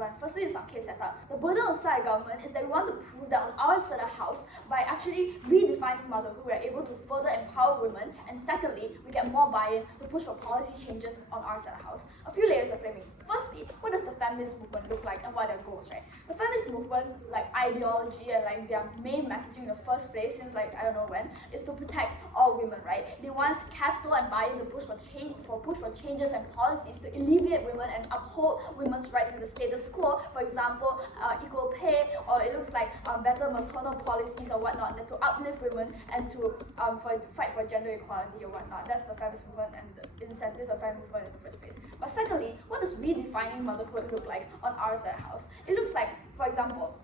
one. Firstly, is our case setup. The burden on side government is that we want to prove that on our side of the house, by actually redefining motherhood, we are able to further empower women. And secondly, we get more buy-in to push for policy changes on our side of the house. A few layers of framing. Firstly, what does the feminist movement look like and what are their goals, right? The feminist movement's ideology and their main messaging in the first place since I don't know when, is to protect all women, right? They want capital and buy-in to push for changes and policies to alleviate women and uphold women's rights in the status quo. For example, equal pay, or it looks like better maternal policies or whatnot, and to uplift women and to fight for gender equality or whatnot. That's the feminist movement and the incentives of feminist movement in the first place. But secondly, what does redefining motherhood look like on our side of the house? It looks like, for example,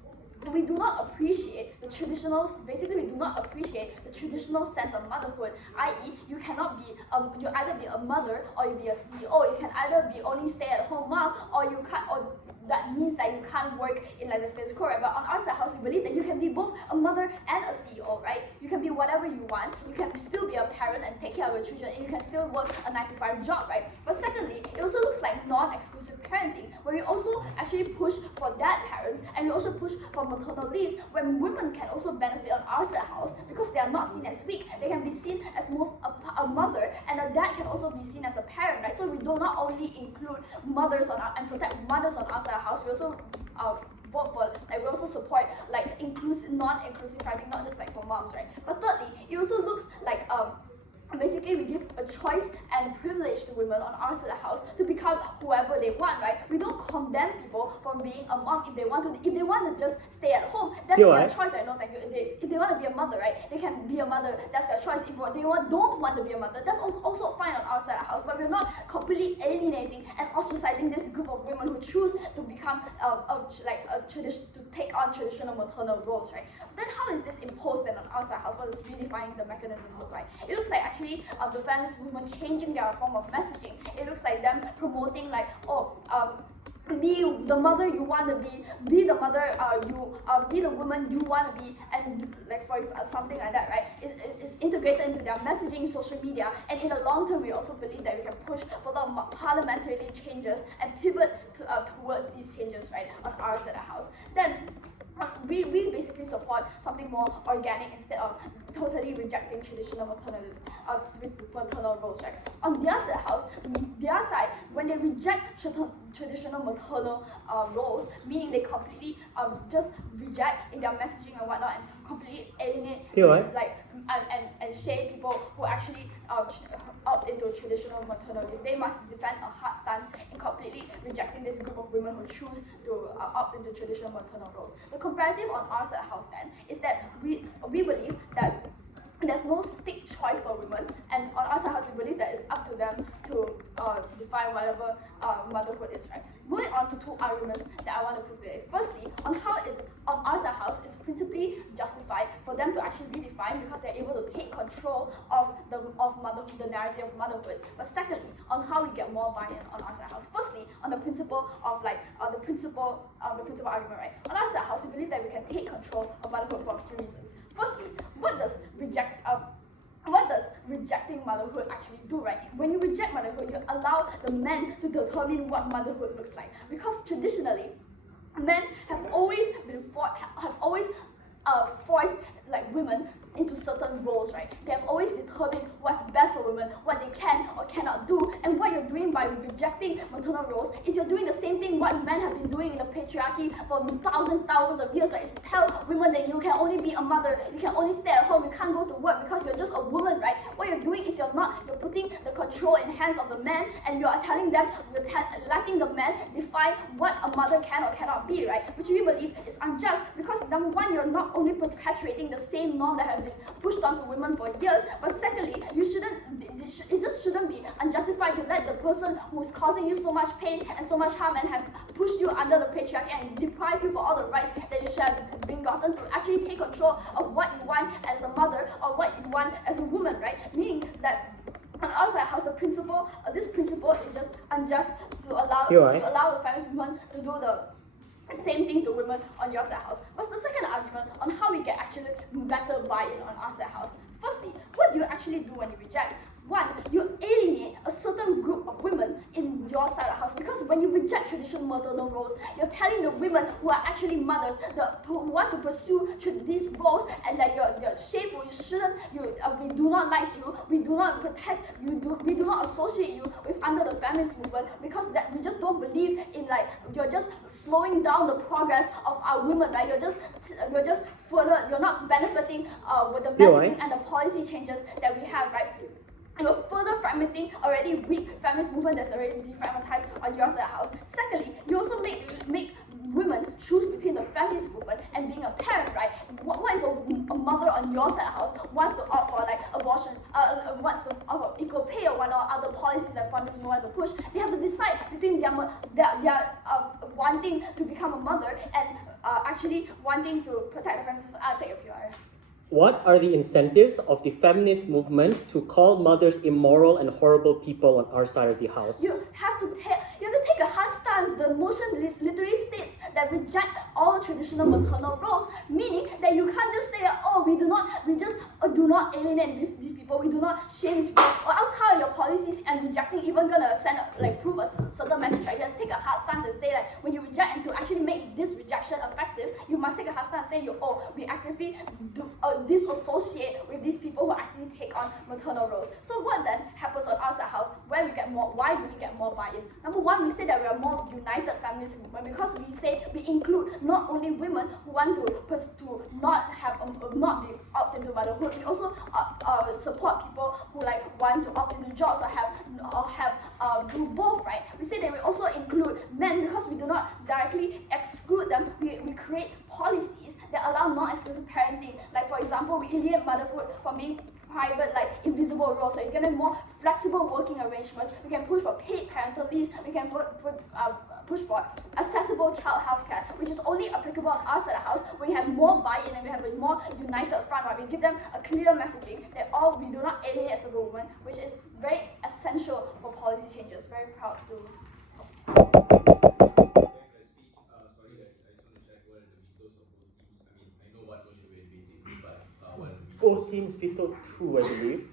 we do not appreciate the traditional, basically we do not appreciate the traditional sense of motherhood, i.e. you cannot be, you either be a mother or you be a CEO. You can either be only stay-at-home mom, or you can't, or that means that you can't work in the status quo, right? But on our side house, we believe that you can be both a mother and a CEO, right? You can be whatever you want. You can still be a parent and take care of your children, and you can still work a 9-to-5 job, right? But secondly, it also looks like non-exclusive parenting, where we also actually push for dad parents, and we also push for maternal leaves, when women can also benefit on our side house because they are not seen as weak. They can be seen as more a mother, and a dad can also be seen as a parent, right? So we do not only include mothers on our, and protect mothers on our side house, we also vote for, we also support inclusive, non-inclusive parenting, not just for moms, right? But thirdly, it also looks like basically we give a choice and privilege to women on our side of the house to become whoever they want, right? We don't condemn people from being a mom if they want to just stay at home. That's their choice, right? No, thank you. If they want to be a mother, right? They can be a mother. That's their choice. If they don't want to be a mother, that's also fine on our side of the house. But we're not completely alienating and ostracizing this group of women who choose to become to take on traditional maternal roles, right? Then how is this imposed then on our side of the house? What does redefining the mechanism look like? It looks like actually the feminist movement changing their form of messaging. It looks like them promoting be the mother you want to be the mother be the woman you want to be, and for example, something like that, right? It's integrated into their messaging, social media, and in the long term, we also believe that we can push for a lot of parliamentary changes and pivot towards these changes, right, on our side of the house. Then we basically support something more organic instead of totally rejecting traditional maternal roles, right? On their side of the house, their side, when they reject traditional maternal roles, meaning they completely just reject in their messaging and whatnot, and completely alienate and shame people who actually opt into traditional maternity. They must defend a hard stance in completely rejecting this group of women who choose to opt into traditional maternal roles. The comparative on our side of the house then is that we believe that there's no stick choice for women, and on our side house we believe that it's up to them to define whatever motherhood is, right? Moving on to two arguments that I want to prove today. Firstly, on how it's on our side house it's principally justified for them to actually redefine because they're able to take control of motherhood, the narrative of motherhood. But secondly, on how we get more buy-in on our side house. Firstly, on the principle of the principle argument, right? On our side house, we believe that we can take control of motherhood for a few reasons. Firstly, what does rejecting motherhood actually do, right? When you reject motherhood, you allow the men to determine what motherhood looks like. Because traditionally, men have always forced women into certain roles, right? They have always determined what's best for women, what they can or cannot do, and what you're doing by rejecting maternal roles is you're doing the same thing what men have been doing in the patriarchy for thousands of years, right? Is to tell women that you can only be a mother, you can only stay at home, you can't go to work because you're just a woman, right? What you're doing is you're putting the control in the hands of the men, and you are telling them, letting the men define what a mother can or cannot be, right? Which we believe is unjust because number one, you're not only perpetuating the same norm that have been pushed onto women for years, but secondly, it just shouldn't be unjustified to let the person who is causing you so much pain and so much harm and have pushed you under the patriarchy and deprived you for all the rights that you should have been gotten to actually take control of what you want as a mother or what you want as a woman, right? Meaning that on our side house, this principle is just unjust to allow the feminist movement to do the same thing to women on your side house. What's the second argument on how we get actually better buy-in on our side house? Firstly, what do you actually do when you reject? one, you alienate a certain group of women in your side of the house, because when you reject traditional maternal roles, you're telling the women who are actually mothers, who want to pursue these roles, and like you're shameful, you shouldn't, we do not like you, we do not protect you, we do not associate you with under the feminist movement, because that we just don't believe in, like, you're just slowing down the progress of our women, right? You're just further, you're not benefiting with the messaging and the policy changes that we have, right? You're further fragmenting already weak feminist movement that's already defragmentized on your side of the house. Secondly, you also make women choose between the feminist movement and being a parent, right? What if a mother on your side of the house wants to opt for like abortion, wants to opt for equal pay or whatnot, other policies that feminist movement wants to push? They have to decide between their wanting to become a mother and actually wanting to protect the feminist. I'll take a PR. What are the incentives of the feminist movement to call mothers immoral and horrible people on our side of the house? You have to take a hard stance. The motion literally states that reject all traditional maternal roles, meaning that you can't just say that, oh, we just do not alienate these people, we do not shame these people, or else how are your policies and rejecting even gonna prove a certain message, right? You have to take a hard stance and say that when you reject, and to actually make this rejection effective, you must take a hard stance and say, we actively disassociate with these people who actually take on maternal roles. So what then happens on our side house where we get more? Why do we get more buy-in? Number one, we say that we are more united feminist movement because we say we include not only women who want to not be opt into motherhood. We also support people who want to opt into jobs or have do both, right? We say that we also include men because we do not directly exclude them. We create policies that allow non-exclusive parenting. Like for example, we eliminate motherhood from being private, invisible roles. So you can have more flexible working arrangements. We can push for paid parental leave. We can push for accessible child health care, which is only applicable on our side of the house. We have more buy-in and we have a more united front. Right? We give them a clear messaging that we do not alienate as a woman, which is very essential for policy changes. Very proud to. Both teams vetoed 2, I believe.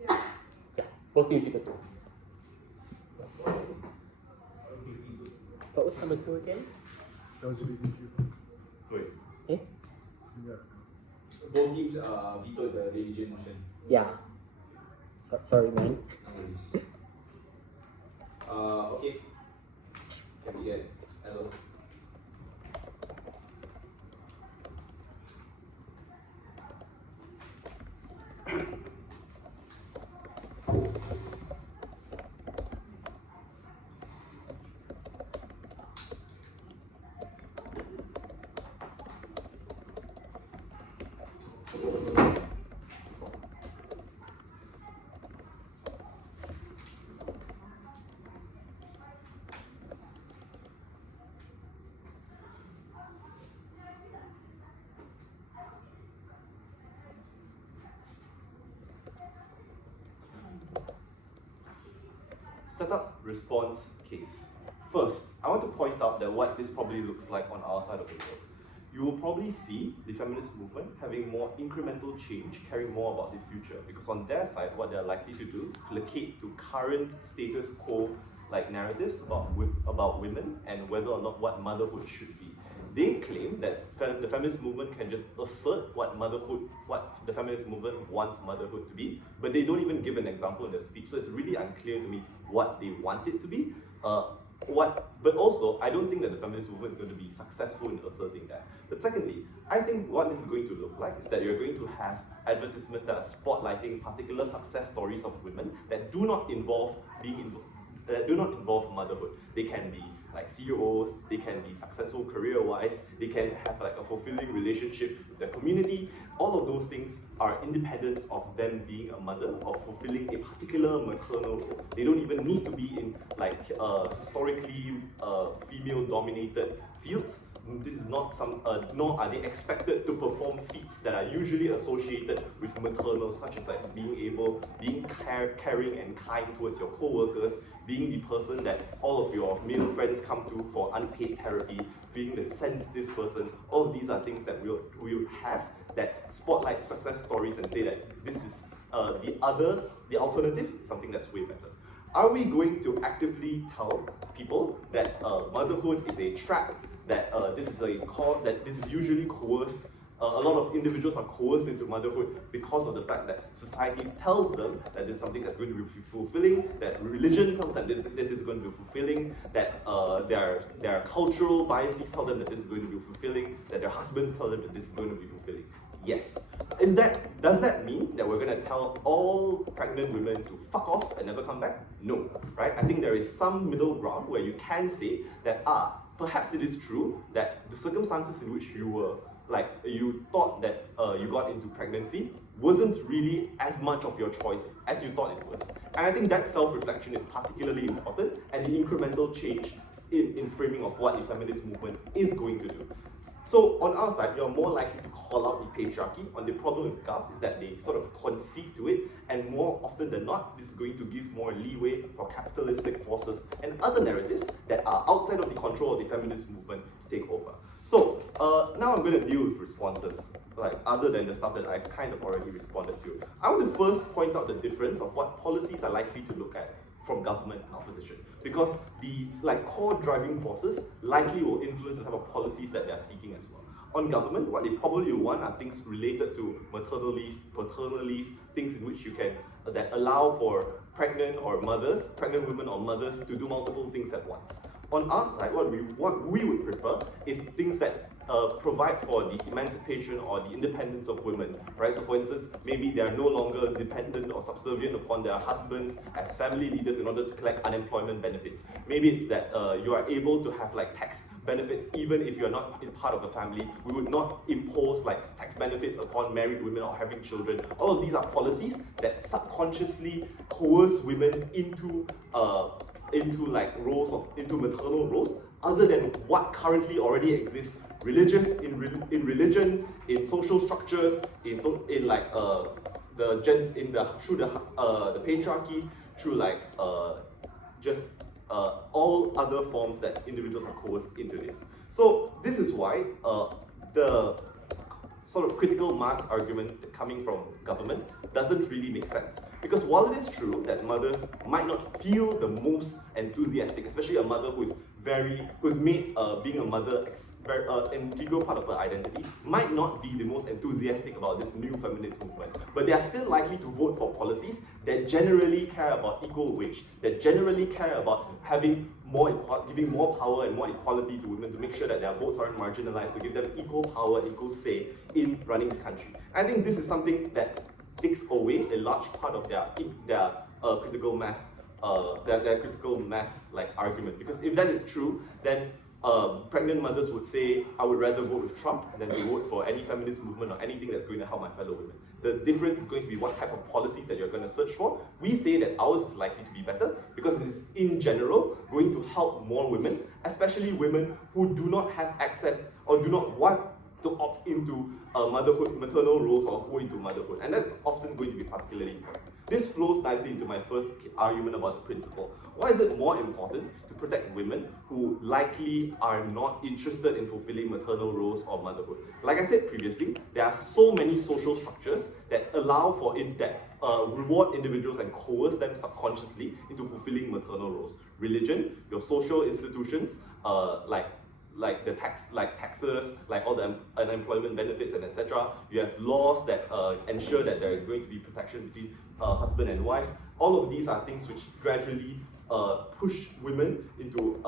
Yeah, both teams vetoed 2. What was number 2 again? Wait. Eh? Yeah. Both teams vetoed the religion motion. Yeah. Sorry, man. Okay. Can we get hello? Setup, response, case. First, I want to point out that what this probably looks like on our side of the world. You will probably see the feminist movement having more incremental change, caring more about the future, because on their side, what they're likely to do is placate to current status quo narratives about women and whether or not what motherhood should be. They claim that the feminist movement can just assert what the feminist movement wants motherhood to be, but they don't even give an example in their speech, so it's really unclear to me what they want it to be. But also, I don't think that the feminist movement is going to be successful in asserting that. But secondly, I think what this is going to look like is that you're going to have advertisements that are spotlighting particular success stories of women that do not involve motherhood. They can be CEOs, they can be successful career-wise, they can have a fulfilling relationship with their community. All of those things are independent of them being a mother or fulfilling a particular maternal role. They don't even need to be in historically female-dominated fields. This is not nor are they expected to perform feats that are usually associated with maternal, such as being caring and kind towards your co-workers, being the person that all of your male friends come to for unpaid therapy, being the sensitive person. All of these are things that we will have that spotlight success stories and say that this is the alternative is something that's way better. Are we going to actively tell people that motherhood is a trap, that this is usually coerced? A lot of individuals are coerced into motherhood because of the fact that society tells them that this is something that's going to be fulfilling, that religion tells them that this is going to be fulfilling, that their cultural biases tell them that this is going to be fulfilling, that their husbands tell them that this is going to be fulfilling. Yes. Does that mean that we're going to tell all pregnant women to fuck off and never come back? No, right? I think there is some middle ground where you can say that, perhaps it is true that the circumstances in which you thought that you got into pregnancy wasn't really as much of your choice as you thought it was. And I think that self-reflection is particularly important, and the incremental change in framing of what the feminist movement is going to do. So on our side, you're more likely to call out the patriarchy. On the problem with GAF is that they sort of concede to it, and more often than not, this is going to give more leeway for capitalistic forces and other narratives that are outside of the control of the feminist movement to take over. So now I'm going to deal with responses, like other than the stuff that I kind of already responded to. I want to first point out the difference of what policies are likely to look at from government and opposition, because the core driving forces likely will influence the type of policies that they are seeking as well. On government, what they probably want are things related to maternal leave, paternal leave, things in which you can that allow for pregnant women or mothers to do multiple things at once. On our side, what we would prefer is things that provide for the emancipation or the independence of women, right? So for instance, maybe they are no longer dependent or subservient upon their husbands as family leaders in order to collect unemployment benefits. Maybe it's that you are able to have tax benefits even if you're not in part of a family. We would not impose tax benefits upon married women or having children. All of these are policies that subconsciously coerce women into maternal roles other than what currently already exists. In religion, in social structures, through the patriarchy, through all other forms that individuals are coerced into this. So this is why the sort of critical mass argument coming from government doesn't really make sense. Because while it is true that mothers might not feel the most enthusiastic, especially a mother who's made being a mother an integral part of her identity, might not be the most enthusiastic about this new feminist movement, but they are still likely to vote for policies that generally care about equal wage, that generally care about giving more power and more equality to women, to make sure that their votes aren't marginalized, to give them equal power, equal say in running the country. I think this is something that takes away a large part of their critical mass argument. Because if that is true, then pregnant mothers would say, I would rather vote with Trump than to vote for any feminist movement or anything that's going to help my fellow women. The difference is going to be what type of policies that you're going to search for. We say that ours is likely to be better because it is, in general, going to help more women, especially women who do not have access or do not want to opt into maternal roles or go into motherhood. And that's often going to be particularly important. This flows nicely into my first argument about the principle. Why is it more important to protect women who likely are not interested in fulfilling maternal roles or motherhood? Like I said previously, there are so many social structures that allow for reward individuals and coerce them subconsciously into fulfilling maternal roles. Religion, your social institutions, taxes, all the unemployment benefits and etc. You have laws that ensure that there is going to be protection between husband and wife. All of these are things which gradually push women into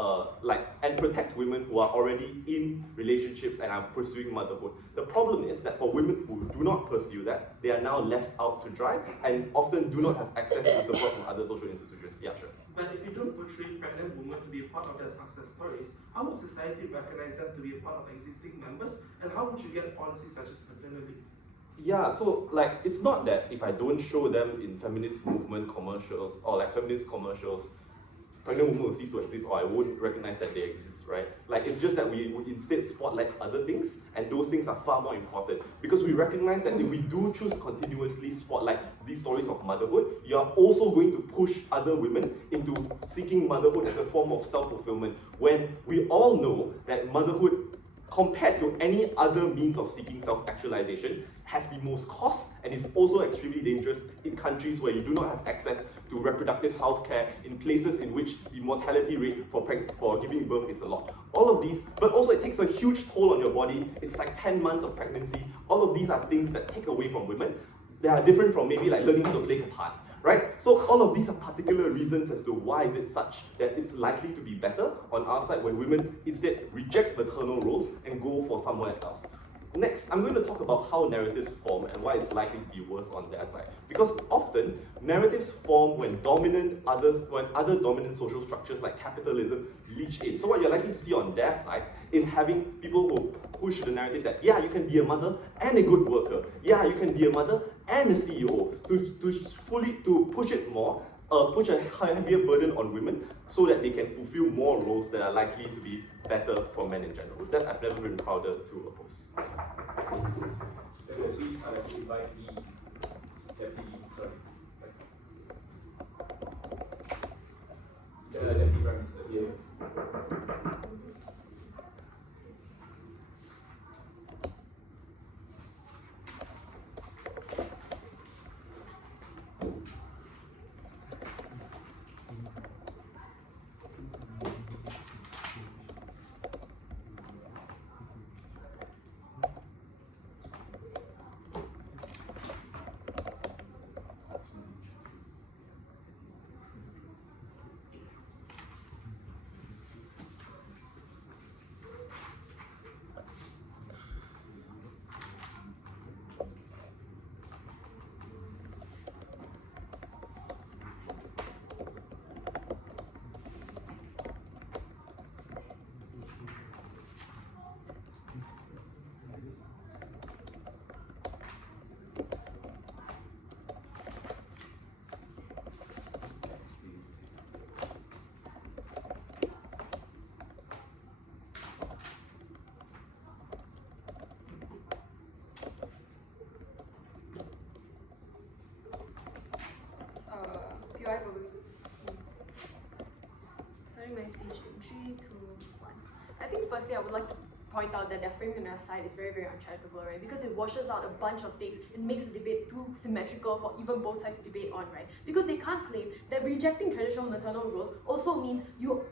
and protect women who are already in relationships and are pursuing motherhood. The problem is that for women who do not pursue that, they are now left out to dry and often do not have access to support from other social institutions. Yeah, sure. But if you don't portray pregnant women to be a part of their success stories, how would society recognize them to be a part of existing members? And how would you get policies such as maternal leave? Yeah, so it's not that if I don't show them in feminist movement commercials or feminist commercials, pregnant women will cease to exist, or I won't recognize that they exist, right? It's just that we would instead spotlight other things, and those things are far more important. Because we recognize that if we do choose to continuously spotlight these stories of motherhood, you're also going to push other women into seeking motherhood as a form of self-fulfillment, when we all know that motherhood compared to any other means of seeking self-actualization, has the most cost and is also extremely dangerous in countries where you do not have access to reproductive health care, in places in which the mortality rate for giving birth is a lot. All of these, but also it takes a huge toll on your body. It's like 10 months of pregnancy. All of these are things that take away from women. They are different from maybe like learning how to play Catan, right? So all of these are particular reasons as to why is it such that it's likely to be better on our side when women instead reject maternal roles and go for somewhere else. Next, I'm going to talk about how narratives form and why it's likely to be worse on their side. Because often, narratives form when other dominant social structures like capitalism leach in. So what you're likely to see on their side is having people who push the narrative that, yeah, you can be a mother and a good worker. Yeah, you can be a mother and a CEO. To push it more, push a heavier burden on women so that they can fulfill more roles that are likely to be better for men in general. With that, I've never been prouder to oppose. As we invite the deputy, the deputy prime minister here. Starting my speech in 3, 2, 1. I think firstly I would like to point out that their framing on our side is very, very uncharitable, right? Because it washes out a bunch of things. It makes the debate too symmetrical for even both sides to debate on, right? Because they can't claim that rejecting traditional maternal roles also means you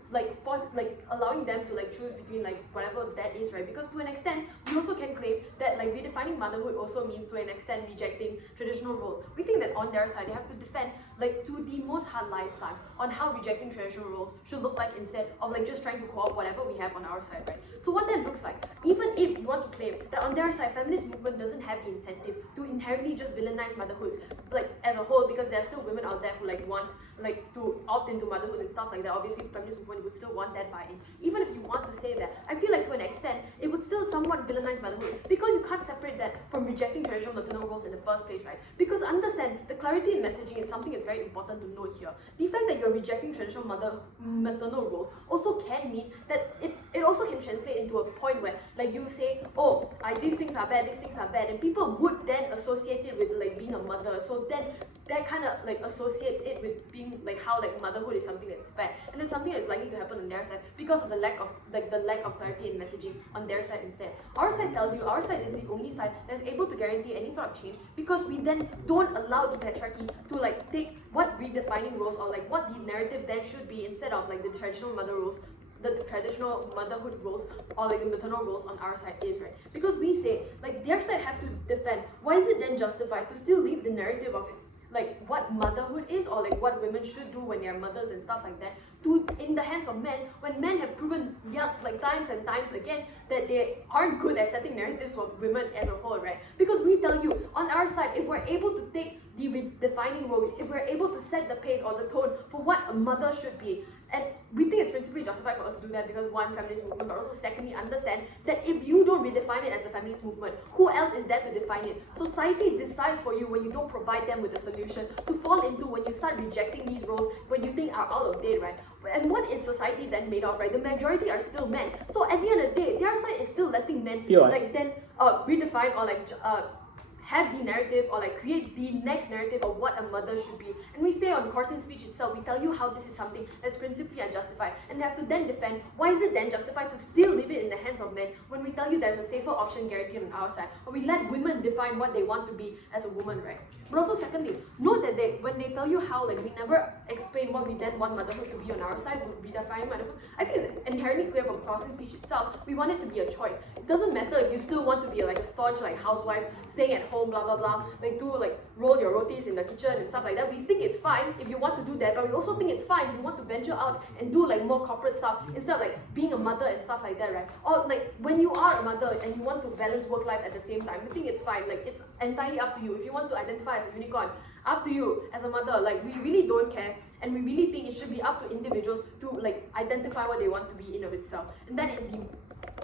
allowing them to choose between whatever that is, right? Because to an extent, we also can claim that redefining motherhood also means to an extent rejecting traditional roles. We think that on their side, they have to defend to the most hardline stance on how rejecting traditional roles should look like instead of just trying to co-opt whatever we have on our side, right? So what that looks like, even if you want to claim that on their side, feminist movement doesn't have the incentive to inherently just villainize motherhoods as a whole, because there are still women out there who want to opt into motherhood and stuff like that. Obviously, feminist movement would still want that buy-in. Even if you want to say that, I feel to an extent, it would still somewhat villainize motherhood, because you can't separate that from rejecting traditional maternal roles in the first place, right? Because understand, the clarity in messaging is something that's very important to note here. The fact that you're rejecting traditional maternal roles also can mean that it also can translate into a point where you say, oh, these things are bad, and people would then associate it with being a mother. So then that kind of associates it with being how motherhood is something that's bad, and it's something that's likely to happen on their side because of the lack of clarity in messaging on their side instead. Our side tells you, our side is the only side that's able to guarantee any sort of change, because we then don't allow the patriarchy to take what redefining roles or what the narrative then should be instead of the traditional mother roles, the traditional motherhood roles or the maternal roles on our side is, right? Because we say their side have to defend. Why is it then justified to still leave the narrative of it, what motherhood is or what women should do when they're mothers and stuff like that, in the hands of men, when men have proven times and times again that they aren't good at setting narratives for women as a whole, right? Because we tell you, on our side, if we're able to take the redefining role, if we're able to set the pace or the tone for what a mother should be, and we think it's principally justified for us to do that because one, feminist movement, but also secondly, understand that if you don't redefine it as a feminist movement, who else is there to define it? Society decides for you when you don't provide them with a solution to fall into when you start rejecting these roles when you think are out of date, right? And what is society then made of, right? The majority are still men. So at the end of the day, their side is still letting men redefine or have the narrative or like create the next narrative of what a mother should be. And we say on Coran's speech itself, we tell you how this is something that's principally unjustified, and they have to then defend why is it then justified to still leave it in the hands of men when we tell you there's a safer option guaranteed on our side, or we let women define what they want to be as a woman, right? But also secondly, note that when they tell you how like we never explain what we then want motherhood to be on our side, we redefine motherhood, I think it's inherently clear from Coran's speech itself, we want it to be a choice. It doesn't matter if you still want to be like a staunch like housewife, staying at home, blah blah blah, like do like roll your rotis in the kitchen and stuff like that. We think it's fine if you want to do that, but we also think it's fine if you want to venture out and do like more corporate stuff instead of like being a mother and stuff like that, right? Or like when you are a mother and you want to balance work life at the same time, we think it's fine. Like it's entirely up to you. If you want to identify as a unicorn, up to you as a mother. Like we really don't care, and we really think it should be up to individuals to like identify what they want to be in of itself, and that is the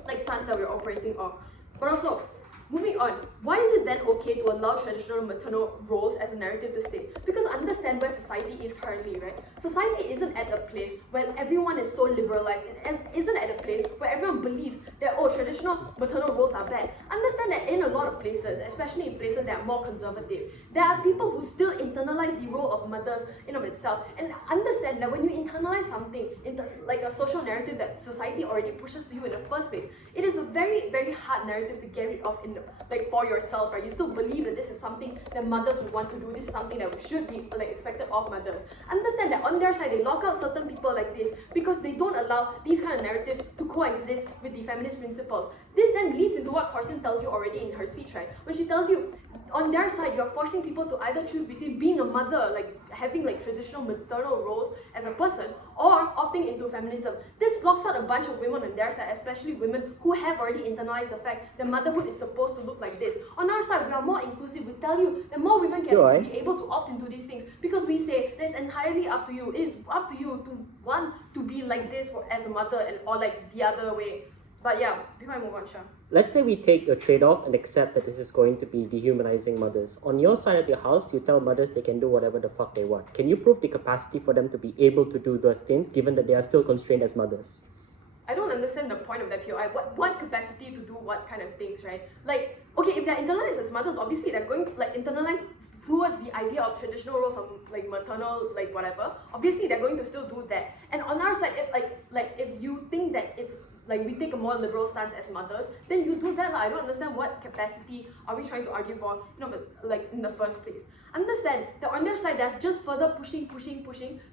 like stance that we're operating off. But also, moving on, why is it then okay to allow traditional maternal roles as a narrative to stay? Because understand where society is currently, right? Society isn't at a place where everyone is so liberalized. It isn't at a place where everyone believes that, oh, traditional maternal roles are bad. Understand that in a lot of places, especially in places that are more conservative, there are people who still internalize the role of mothers in of itself. And understand that when you internalize something into like a social narrative that society already pushes to you in the first place, it is a very, very hard narrative to get rid of in the, like for yourself, right? You still believe that this is something that mothers would want to do. This is something that should be like expected of mothers. Understand that on their side, they lock out certain people like this because they don't allow these kind of narratives to coexist with the feminist principles. This then leads into what Katherine tells you already in her speech, right? When she tells you, on their side, you're forcing people to either choose between being a mother, like having like traditional maternal roles as a person, or opting into feminism. This locks out a bunch of women on their side, especially women who have already internalized the fact that motherhood is supposed to look like this. On our side, we are more inclusive. We tell you that more women can be able to opt into these things because we say that it's entirely up to you. It is up to you to want to be like this as a mother or like the other way. But yeah, before I move on, Shah. Let's say we take a trade-off and accept that this is going to be dehumanizing mothers. On your side of your house, you tell mothers they can do whatever the fuck they want. Can you prove the capacity for them to be able to do those things, given that they are still constrained as mothers? I don't understand the point of that POI. What capacity to do what kind of things, right? Like, okay, if they're internalized as mothers, obviously they're going to like internalize towards the idea of traditional roles of like maternal, like whatever. Obviously they're going to still do that. And on our side, if you think that it's like we take a more liberal stance as mothers, then you do that. I don't understand what capacity are we trying to argue for, you know, but like in the first place. Understand that on their side, they're just further pushing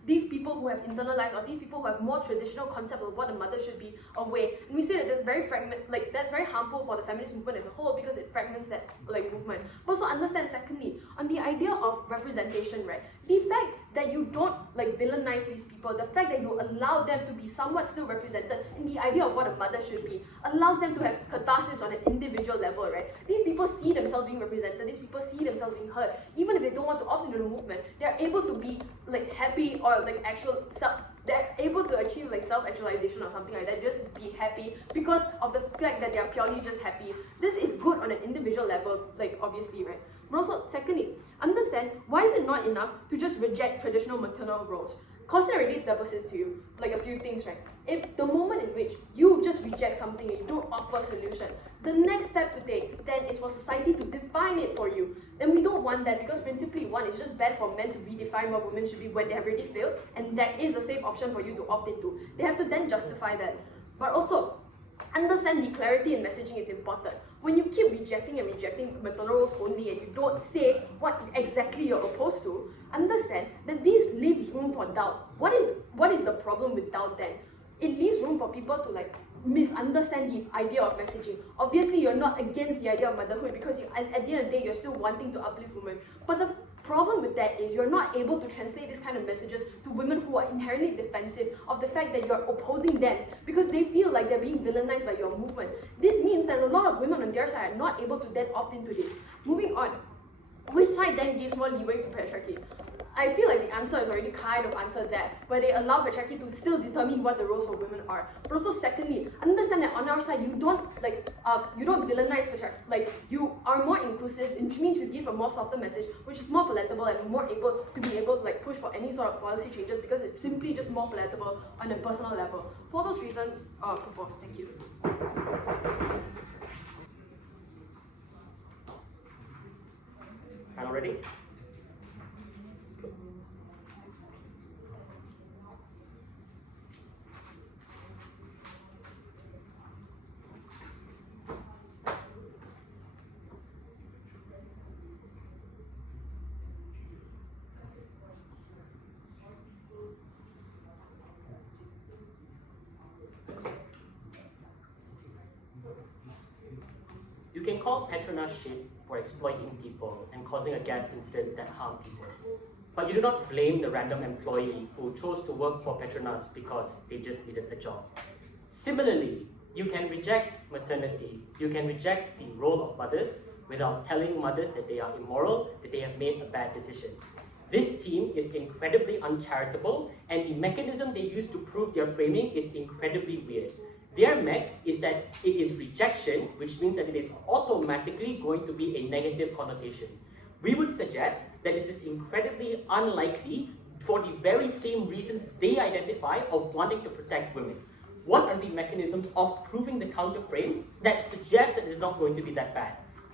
these people who have internalized or these people who have more traditional concept of what a mother should be away. And we say that that's very that's very harmful for the feminist movement as a whole because it fragments that like movement. But also understand secondly, on the idea of representation, right? The fact that you don't like villainize these people, the fact that you allow them to be somewhat still represented in the idea of what a mother should be, allows them to have catharsis on an individual level, right? These people see themselves being represented, these people see themselves being heard, even if they don't want to opt into the movement, they're able to be like happy or like they're able to achieve like self-actualization or something like that, just be happy because of the fact that they're purely just happy. This is good on an individual level, like obviously, right? But also, secondly, understand why is it not enough to just reject traditional maternal roles? Katherine already doubles to you, like a few things, right? If the moment in which you just reject something and you don't offer a solution, the next step to take then is for society to define it for you. Then we don't want that because principally one, it's just bad for men to redefine what women should be when they have already failed, and that is a safe option for you to opt into. They have to then justify that. But also, understand the clarity in messaging is important. When you keep rejecting maternal roles only and you don't say what exactly you're opposed to, understand that this leaves room for doubt. What is the problem with doubt then? It leaves room for people to like misunderstand the idea of messaging. Obviously, you're not against the idea of motherhood because at the end of the day, you're still wanting to uplift women. But the problem with that is you're not able to translate this kind of messages to women who are inherently defensive of the fact that you're opposing them because they feel like they're being villainized by your movement. This means that a lot of women on their side are not able to then opt into this. Moving on, which side then gives more leeway to patriarchy? I feel like the answer is already kind of answered that, where they allow patriarchy to still determine what the roles for women are. But also secondly, understand that on our side, you don't villainize patriarchy. Like, you are more inclusive, which means you give a more softer message, which is more palatable and more able to be able to like push for any sort of policy changes because it's simply just more palatable on a personal level. For those reasons, propose. Thank you. Panel ready? You can call Petronas shit for exploiting people and causing a gas incident that harmed people. But you do not blame the random employee who chose to work for Petronas because they just needed a job. Similarly, you can reject maternity, you can reject the role of mothers without telling mothers that they are immoral, that they have made a bad decision. This team is incredibly uncharitable, and the mechanism they use to prove their framing is incredibly weird. Their mech is that it is rejection, which means that it is automatically going to be a negative connotation. We would suggest that this is incredibly unlikely for the very same reasons they identify of wanting to protect women. What are the mechanisms of proving the counterframe that suggest that it is not going to be that bad?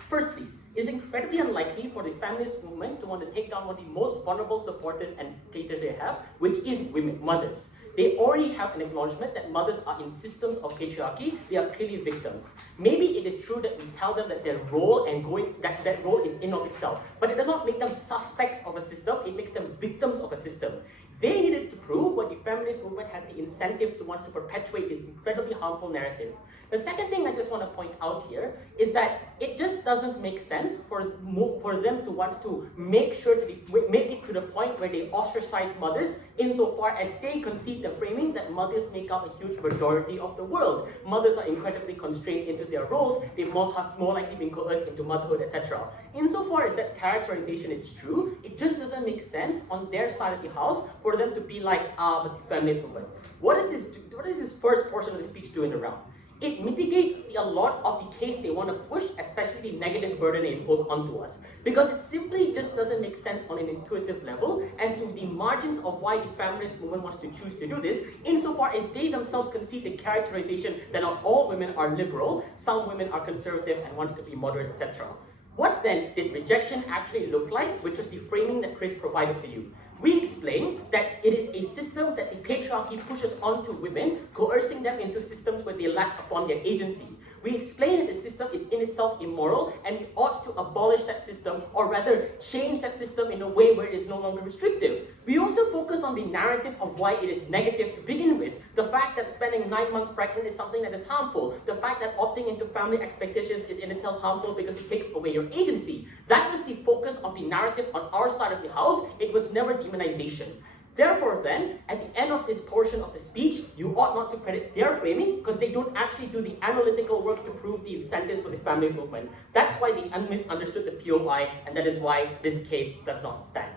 Firstly, it is incredibly unlikely for the feminist movement to want to take down one of the most vulnerable supporters and skaters they have, which is women, mothers. They already have an acknowledgement that mothers are in systems of patriarchy, they are clearly victims. Maybe it is true that we tell them that their role and that role is in of itself, but it does not make them suspects of a system, it makes them victims of a system. They needed to prove what the feminist movement had the incentive to want to perpetuate this incredibly harmful narrative. The second thing I just want to point out here is that it just doesn't make sense for them to want to make it to the point where they ostracize mothers insofar as they concede the framing that mothers make up a huge majority of the world. Mothers are incredibly constrained into their roles, they've more likely been coerced into motherhood, etc. Insofar as that characterization is true, it just doesn't make sense on their side of the house for them to be like, but the feminist movement. What is this first portion of the speech doing around? It mitigates a lot of the case they want to push, especially the negative burden they impose onto us. Because it simply just doesn't make sense on an intuitive level as to the margins of why the feminist movement wants to choose to do this, insofar as they themselves concede the characterization that not all women are liberal, some women are conservative and want to be moderate, etc. What then did rejection actually look like, which was the framing that Chris provided to you? We explained that it is a system that the patriarchy pushes onto women, coercing them into systems where they lack upon their agency. We explained that the system is in itself immoral and we ought to abolish that system, or rather change that system in a way where it is no longer restrictive. We also focus on the narrative of why it is negative to begin with. The fact that spending 9 months pregnant is something that is harmful. The fact that opting into family expectations is in itself harmful because it takes away your agency. That was the focus of the narrative on our side of the house. It was never demonization. Therefore then, at the end of this portion of the speech, you ought not to credit their framing because they don't actually do the analytical work to prove the incentives for the family movement. That's why they misunderstood the POI, and that is why this case does not stand.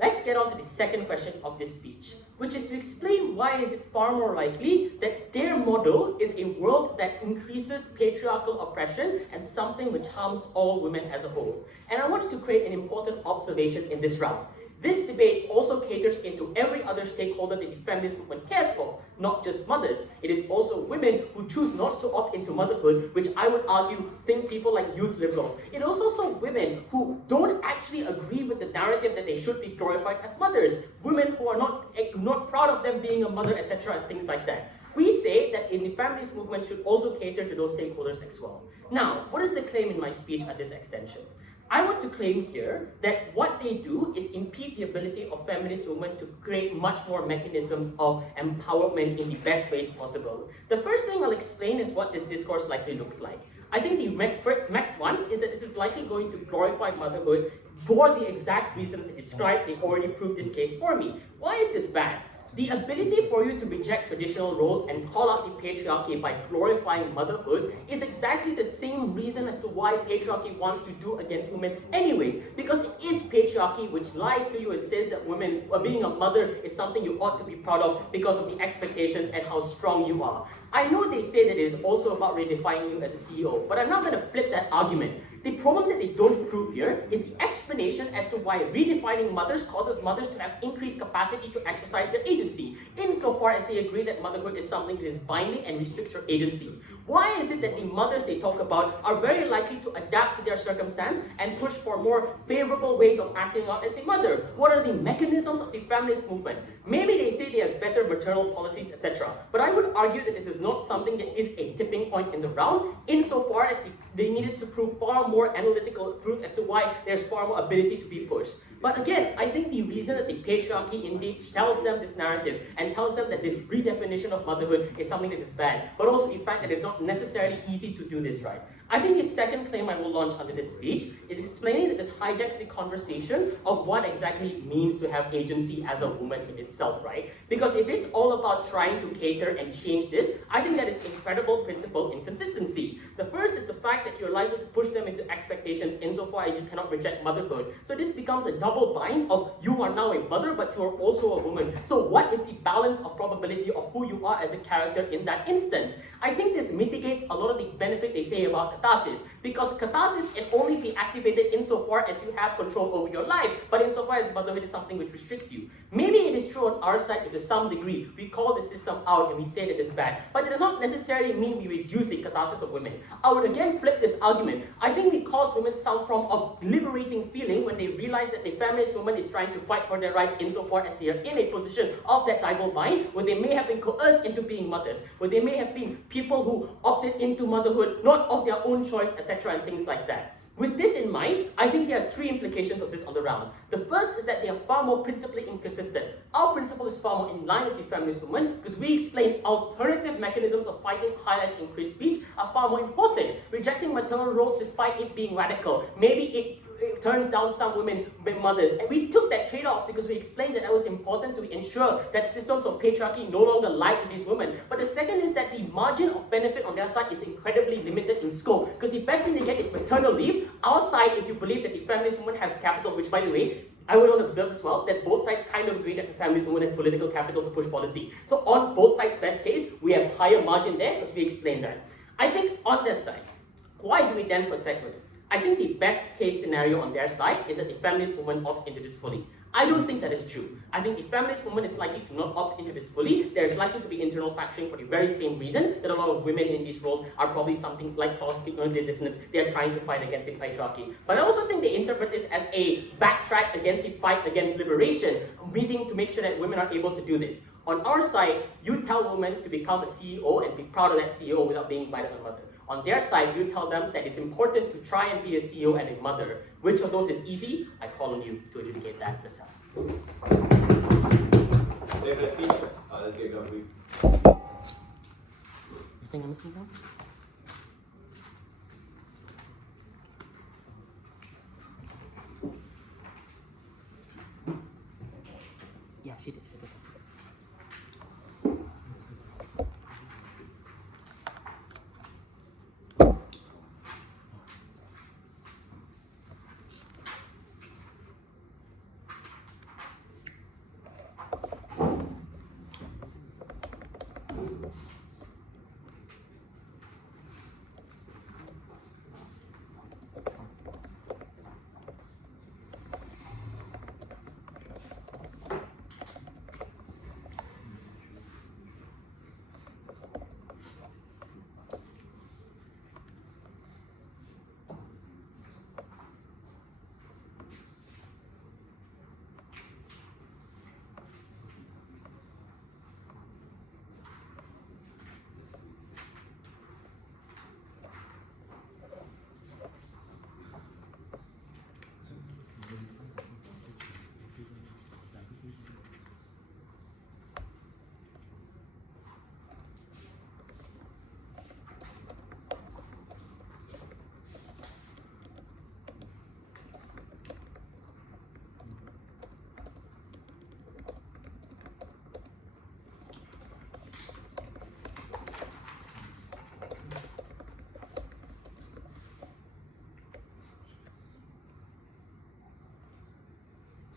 Let's get on to the second question of this speech, which is to explain why is it far more likely that their model is a world that increases patriarchal oppression and something which harms all women as a whole. And I want to create an important observation in this round. This debate also caters into every other stakeholder that the feminist movement cares for, not just mothers. It is also women who choose not to opt into motherhood, which I would argue think people like youth liberals. It is also women who don't actually agree with the narrative that they should be glorified as mothers. Women who are not proud of them being a mother, etc., and things like that. We say that in the feminist movement should also cater to those stakeholders as well. Now, what is the claim in my speech at this extension? I want to claim here that what they do is impede the ability of feminist women to create much more mechanisms of empowerment in the best ways possible. The first thing I'll explain is what this discourse likely looks like. I think the mech one is that this is likely going to glorify motherhood for the exact reasons they described. They already proved this case for me. Why is this bad? The ability for you to reject traditional roles and call out the patriarchy by glorifying motherhood is exactly the same reason as to why patriarchy wants to do against women anyways. Because it is patriarchy which lies to you and says that women, being a mother is something you ought to be proud of because of the expectations and how strong you are. I know they say that it is also about redefining you as a CEO, but I'm not going to flip that argument. The problem that they don't prove here is the explanation as to why redefining mothers causes mothers to have increased capacity to exercise their agency, insofar as they agree that motherhood is something that is binding and restricts your agency. Why is it that the mothers they talk about are very likely to adapt to their circumstance and push for more favorable ways of acting out as a mother? What are the mechanisms of the feminist movement? Maybe they say there's better maternal policies, etc. But I would argue that this is not something that is a tipping point in the round, insofar as they needed to prove far more analytical proof as to why there's far more ability to be pushed. But again, I think the reason that the patriarchy indeed sells them this narrative and tells them that this redefinition of motherhood is something that is bad, but also the fact that it's not necessarily easy to do this right. I think the second claim I will launch under this speech is explaining that this hijacks the conversation of what exactly it means to have agency as a woman in itself, right? Because if it's all about trying to cater and change this, I think that is incredible principle inconsistency. The first is the fact that you're likely to push them into expectations insofar as you cannot reject motherhood. So this becomes a double bind of you are now a mother, but you are also a woman. So what is the balance of probability of who you are as a character in that instance? I think this mitigates a lot of the benefit they say about catharsis, because catharsis can only be activated insofar as you have control over your life, but insofar as motherhood is something which restricts you. Maybe it is true on our side to some degree. We call the system out and we say that it's bad, but it does not necessarily mean we reduce the catharsis of women. I would again flip this argument. I think we cause women some form of liberating feeling when they realize that the feminist woman is trying to fight for their rights insofar as they are in a position of that double bind, where they may have been coerced into being mothers, where they may have been people who opted into motherhood not of their own choice, etc., and things like that. With this in mind, I think there are three implications of this on the round. The first is that they are far more principally inconsistent. Our principle is far more in line with the feminist movement because we explain alternative mechanisms of fighting highlight increased speech are far more important. Rejecting maternal roles despite it being radical. Maybe it turns down some women mothers. And we took that trade-off because we explained that it was important to ensure that systems of patriarchy no longer lie to these women. But the second is that the margin of benefit on their side is incredibly limited in scope, because the best thing they get is maternal leave. Our side, if you believe that the feminist woman has capital, which by the way, I would want to observe as well that both sides kind of agree that the feminist woman has political capital to push policy. So on both sides' best case, we have higher margin there because we explained that. I think on their side, why do we then protect women? I think the best case scenario on their side is that the feminist woman opts into this fully. I don't think that is true. I think the feminist woman is likely to not opt into this fully. There is likely to be internal factoring for the very same reason that a lot of women in these roles are probably something like cognitive dissonance. They are trying to fight against the patriarchy. But I also think they interpret this as a backtrack against the fight against liberation, meeting to make sure that women are able to do this. On our side, you tell women to become a CEO and be proud of that CEO without being invited on mother. On their side, you tell them that it's important to try and be a CEO and a mother. Which of those is easy? I call on you to adjudicate that yourself. Favorite speech? Let's get going. You think I'm missing now? Yeah, she did.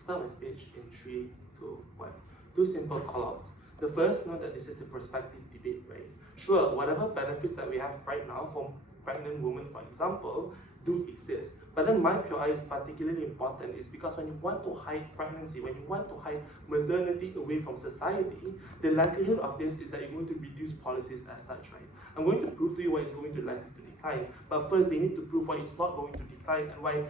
Start my speech in 3, 2, 1. Two simple call-outs. The first, note that this is a prospective debate, right? Sure, whatever benefits that we have right now from pregnant women, for example, do exist. But then my POI is particularly important is because when you want to hide pregnancy, when you want to hide maternity away from society, the likelihood of this is that you're going to reduce policies as such, right? I'm going to prove to you why it's going to likely to decline, but first they need to prove why it's not going to decline and why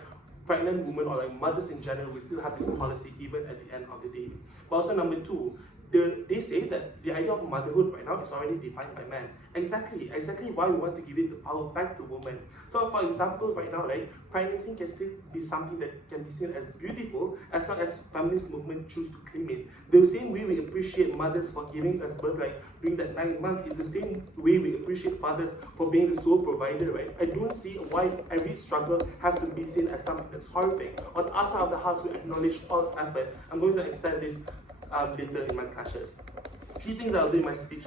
pregnant women or like mothers in general will still have this policy even at the end of the day. But also number two, they say that the idea of motherhood right now is already defined by men. Exactly why we want to give it the power back to women. So for example, right now, right, pregnancy can still be something that can be seen as beautiful as long as feminist movement choose to claim it. The same way we appreciate mothers for giving us birth, like during that 9 months, is the same way we appreciate fathers for being the sole provider, right? I don't see why every struggle has to be seen as something that's horrific. On our side of the house, we acknowledge all effort. I'm going to extend this later in my clashes. 3 things I'll do in my speech.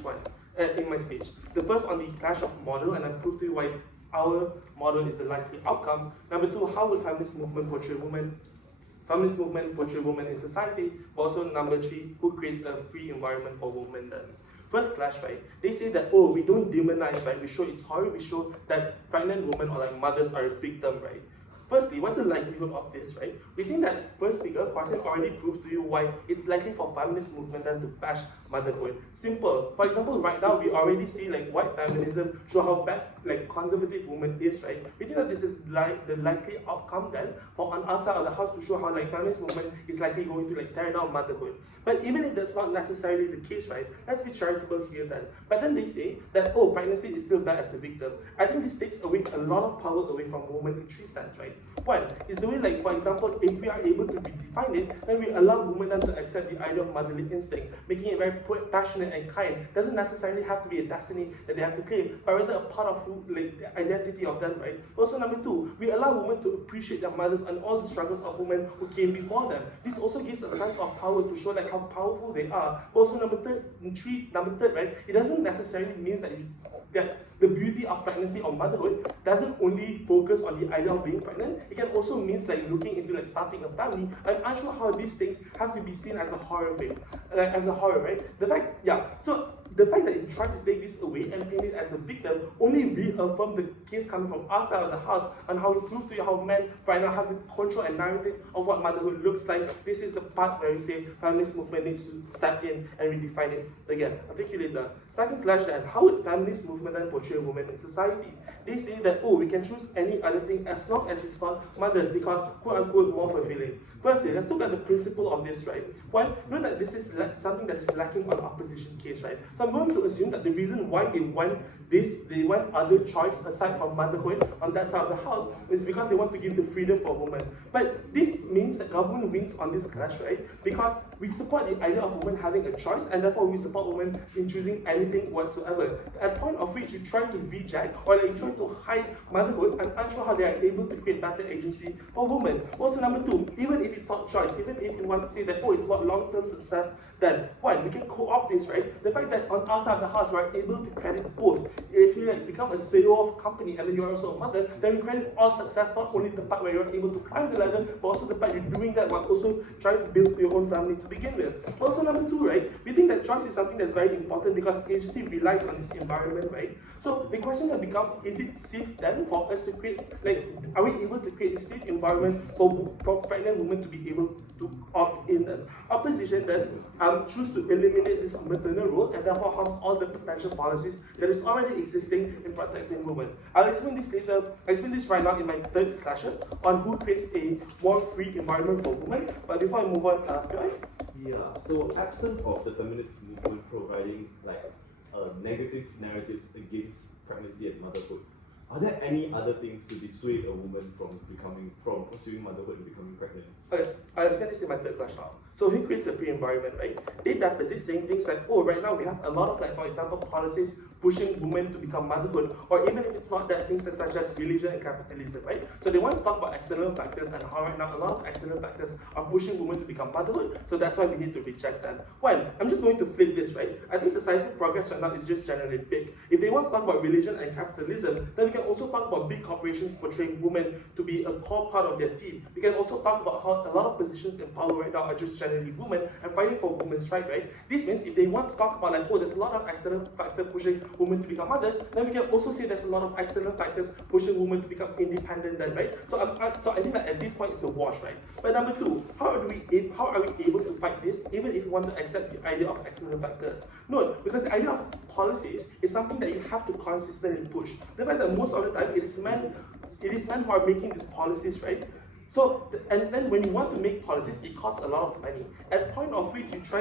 The first on the clash of model, and I prove to you why our model is the likely outcome. Number 2, how will feminist movement portray women? Feminist movement portray women in society. But also number 3, who creates a free environment for women then? First clash, right? They say that, oh, we don't demonize, right? We show it's horror, we show that pregnant women or like mothers are a victim, right? Firstly, what's the likelihood of this, right? We think that first figure, Coran already proved to you why it's likely for feminist movement then to bash motherhood. Simple. For example, right now we already see like white feminism show how bad like conservative woman is, right? We think that this is like the likely outcome then for on our side of the house to show how like feminist movement is likely going to like tear down motherhood. But even if that's not necessarily the case, right? Let's be charitable here then. But then they say that, oh, pregnancy is still bad as a victim. I think this takes away a lot of power away from women in 3 sense, right? One is the way, like, for example, if we are able to redefine it, then we allow women then to accept the idea of motherly instinct, making it very passionate and kind. Doesn't necessarily have to be a destiny that they have to claim, but rather a part of who, like, the identity of them, right? Also, number 2, we allow women to appreciate their mothers and all the struggles of women who came before them. This also gives a sense of power to show like how powerful they are. But also number third, right? It doesn't necessarily mean that the beauty of pregnancy or motherhood doesn't only focus on the idea of being pregnant. It can also mean like looking into like starting a family. I'm unsure how these things have to be seen as a horror thing, as a horror, right? The fact that you try to take this away and paint it as a victim only reaffirm the case coming from our side of the house and how we prove to you how men right now have the control and narrative of what motherhood looks like. This is the part where we say feminist movement needs to step in and redefine it. Again, I'll take you later. Second clash then, how would feminist movement then portray women in society? They say that, oh, we can choose any other thing as long as it's called mothers because quote-unquote more fulfilling. Firstly, let's look at the principle of this, right? One, know that this is something that is lacking on opposition case, right? So I'm going to assume that the reason why they want other choice aside from motherhood on that side of the house is because they want to give the freedom for women. But this means that government wins on this clash, right? Because we support the idea of women having a choice and therefore we support women in choosing anything whatsoever. At point of which you try to reject or like you try to hide motherhood, I'm unsure how they are able to create better agency for women. Also number 2, even if it's not choice, even if you want to say that, oh, it's about long-term success, then one, we can co-opt this, right? The fact that on our side of the house, we're able to credit both. If you like become a CEO of a company and then you're also a mother, then we credit all success, not only the part where you're able to climb the ladder, but also the part you're doing that while also trying to build your own family to begin with. Also number 2, right? We think that choice is something that's very important because agency relies on this environment, right? So the question that becomes, is it safe then for us to create, like, are we able to create a safe environment for pregnant women to be able to opt in? Then opposition then choose to eliminate this maternal role and therefore harms all the potential policies that is already existing in protecting women. I'll explain this later. I explain this right now in my third clashes on who creates a more free environment for women. But before I move on, yeah, so absent of the feminist movement providing like negative narratives against pregnancy and motherhood, are there any other things to dissuade a woman from pursuing motherhood and becoming pregnant? Okay, I'll explain this in my third class now. So who creates a free environment, right? They deposit saying things like, oh, right now we have a lot of, like, for example, policies pushing women to become motherhood, or even if it's not that, things such as religion and capitalism, right? So they want to talk about external factors and how right now a lot of external factors are pushing women to become motherhood, so that's why we need to reject them. One, I'm just going to flip this, right? I think societal progress right now is just generally big. If they want to talk about religion and capitalism, then we can also talk about big corporations portraying women to be a core part of their team. We can also talk about how a lot of positions in power right now are just generally women and fighting for women's rights, right? This means if they want to talk about like, oh, there's a lot of external factor pushing women to become mothers, then we can also say there's a lot of external factors pushing women to become independent then, right? So I think that at this point it's a wash, right? But number two, how are we able to fight this even if we want to accept the idea of external factors? No, because the idea of policies is something that you have to consistently push. The fact that most of the time it is men who are making these policies, right? So, and then when you want to make policies, it costs a lot of money. At point of which you try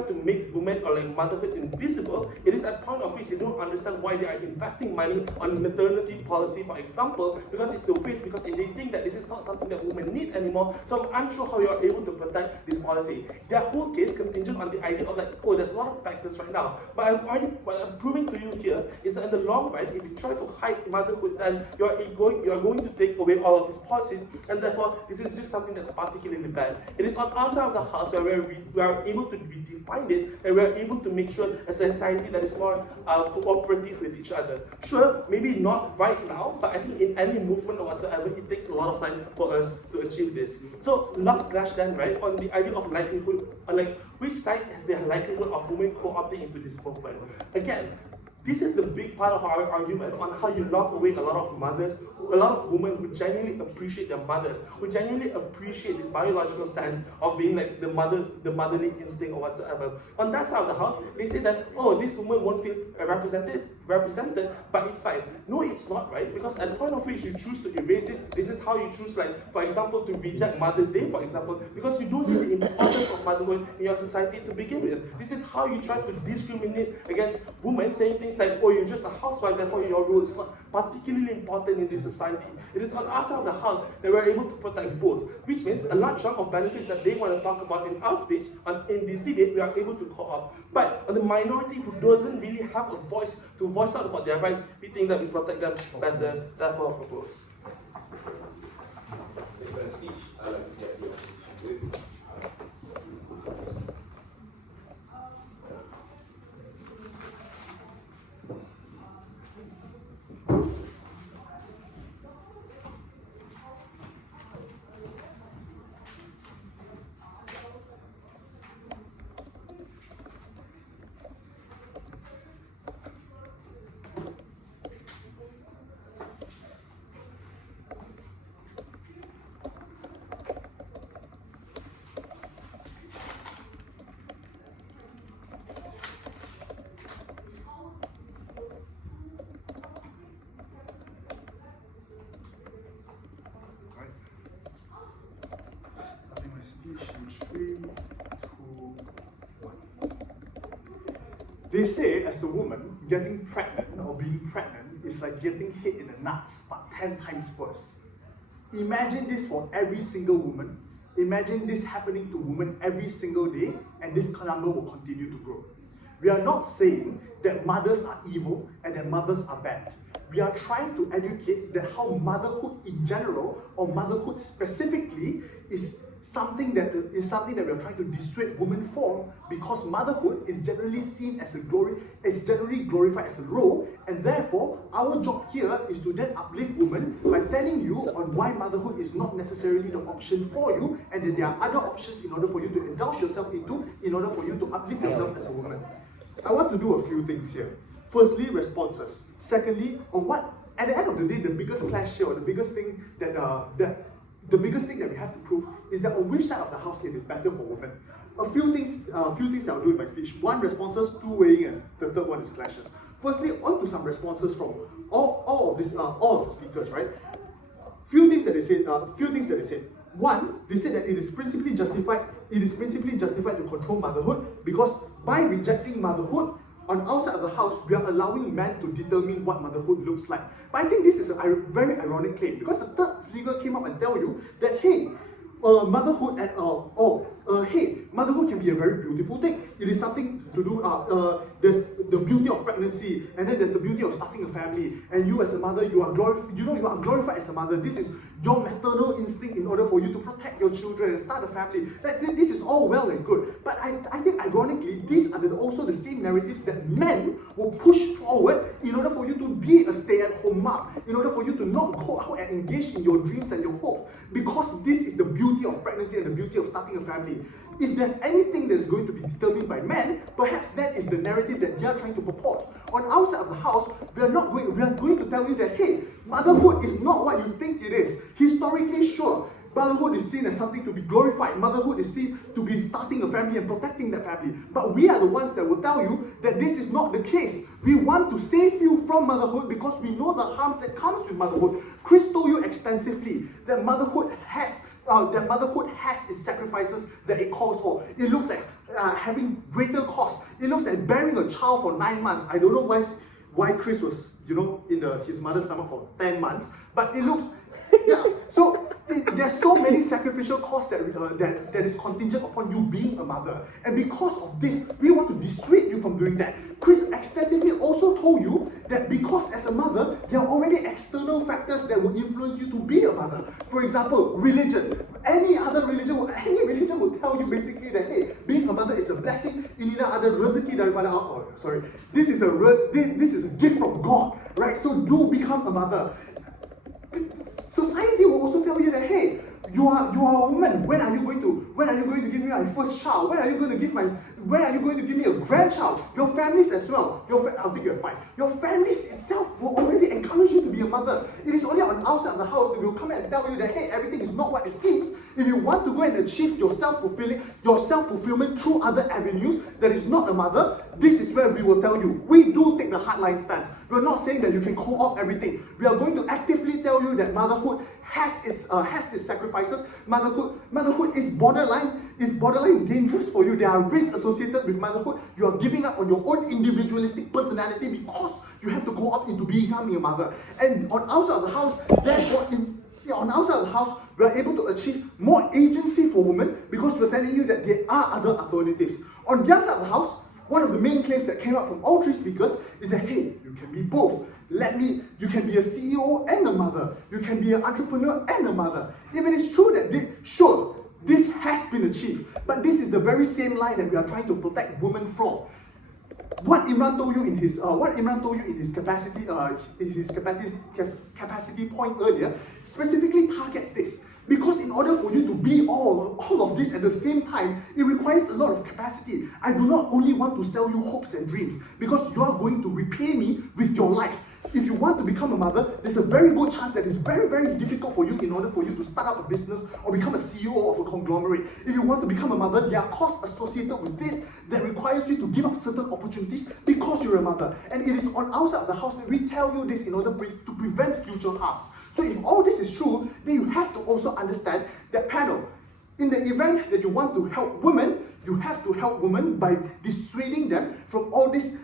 to make women or like motherhood invisible, it is at point of which you don't understand why they are investing money on maternity policy, for example, because it's a waste, because they think that this is not something that women need anymore. So I'm unsure how you are able to protect this policy. Their whole case contingent on the idea of like, oh, there's a lot of factors right now. But what I'm proving to you here is that in the long run, if you try to hide motherhood, then you are going to take away all of these policies. And therefore, this is just something that's particularly bad. It is on our side of the house where we are able to redefine it, and we are able to make sure a society that is more cooperative with each other. Sure, maybe not right now, but I think in any movement or whatsoever, it takes a lot of time for us to achieve this. So last clash then, right, on the idea of likelihood, like which side has the likelihood of women co-opting into this movement? Again, this is the big part of our argument on how you lock away a lot of mothers, a lot of women who genuinely appreciate their mothers, who genuinely appreciate this biological sense of being like the motherly instinct or whatsoever. On that side of the house, they say that, oh, this woman won't feel represented, but it's fine. No, it's not, right? Because at the point of which you choose to erase this is how you choose, like, for example, to reject Mother's Day, for example, because you don't see the importance of motherhood in your society to begin with. This is how you try to discriminate against women, saying things like, oh, you're just a housewife, therefore your role is not particularly important in this society. It is on our side of the house that we're able to protect both, which means a large chunk of benefits that they want to talk about in our speech and in this debate, we are able to co-opt. But on the minority who doesn't really have a voice to voice out about their rights, we think that we protect them better. Therefore, I propose. For a speech, I'd like to get your position with. They say, as a woman, getting pregnant or being pregnant is like getting hit in the nuts, but 10 times worse. Imagine this for every single woman. Imagine this happening to women every single day, and this number will continue to grow. We are not saying that mothers are evil and that mothers are bad. We are trying to educate that how motherhood in general, or motherhood specifically, is something that we are trying to dissuade women from, because motherhood is generally seen as generally glorified as a role, and therefore our job here is to then uplift women by telling you on why motherhood is not necessarily the option for you, and that there are other options in order for you to indulge yourself into, in order for you to uplift yourself as a woman. I want to do a few things here. Firstly, responses. Secondly, on what, at the end of the day, the biggest clash here, or the biggest thing that we have to prove is that on which side of the house it is better for women. A few things that I'll do in my speech. One, responses. Two, weighing, and the third one is clashes. Firstly, on to some responses from all of the speakers, right? Few things that they said. One, they said that it is principally justified to control motherhood, because by rejecting motherhood, on outside of the house, we are allowing men to determine what motherhood looks like. But I think this is a very ironic claim, because the third speaker came up and tell you that, hey, motherhood can be a very beautiful thing. It is something to do, there's the beauty of pregnancy, and then there's the beauty of starting a family, and you as a mother, you are glorified as a mother. This is your maternal instinct in order for you to protect your children and start a family. This is all well and good, but I think ironically, these are also the same narratives that men will push forward in order for you to be a stay-at-home stay-at-home mom, in order for you to not go out and engage in your dreams and your hope. Because this is the beauty of pregnancy and the beauty of starting a family. If there's anything that is going to be determined by men, perhaps that is the narrative that they are trying to purport. On outside of the house, we are going to tell you that, hey, motherhood is not what you think it is. Historically, sure, motherhood is seen as something to be glorified. Motherhood is seen to be starting a family and protecting that family. But we are the ones that will tell you that this is not the case. We want to save you from motherhood because we know the harms that comes with motherhood. Chris told you extensively that motherhood has its sacrifices that it calls for. It looks like having greater costs. It looks like bearing a child for 9 months. I don't know why Chris was, in his mother's stomach for 10 months, but it looks, yeah. So there's so many sacrificial costs that is contingent upon you being a mother. And because of this, we want to dissuade you from doing that. Chris extensively also told you that because as a mother, there are already external factors that will influence you to be a mother. For example, religion. Any religion will tell you basically that, hey, being a mother is a blessing. This is a gift from God, right? So do become a mother. Society will also tell you that, hey, you are a woman. When are you going to give me my first child? When are you going to give me a grandchild? Your families as well. I'll take you at 5. Your families itself will already encourage you to be a mother. It is only on outside of the house that will come and tell you that, hey, everything is not what it seems. If you want to go and achieve your self-fulfillment through other avenues that is not a mother, this is where we will tell you. We do take the hardline stance. We're not saying that you can co-opt everything. We are going to actively tell you that motherhood has its sacrifices. Motherhood is borderline dangerous for you. There are risks associated with motherhood. You are giving up on your own individualistic personality because you have to go up into becoming a mother. And on outside of the house, we are able to achieve more agency for women because we're telling you that there are other alternatives. On the other side of the house, one of the main claims that came out from all 3 speakers is that, hey, you can be both. You can be a CEO and a mother. You can be an entrepreneur and a mother. If it is true that this has been achieved, but this is the very same line that we are trying to protect women from. What Imran told you in his capacity point earlier specifically targets this. Because in order for you to be all of this at the same time, it requires a lot of capacity. I do not only want to sell you hopes and dreams, because you are going to repay me with your life. If you want to become a mother, there's a very good chance that it's very, very difficult for you in order for you to start up a business or become a CEO of a conglomerate. If you want to become a mother, there are costs associated with this that requires you to give up certain opportunities because you're a mother. And it is on outside of the house that we tell you this in order to prevent future harms. So if all this is true, then you have to also understand that panel. In the event that you want to help women, you have to help women by dissuading them from all these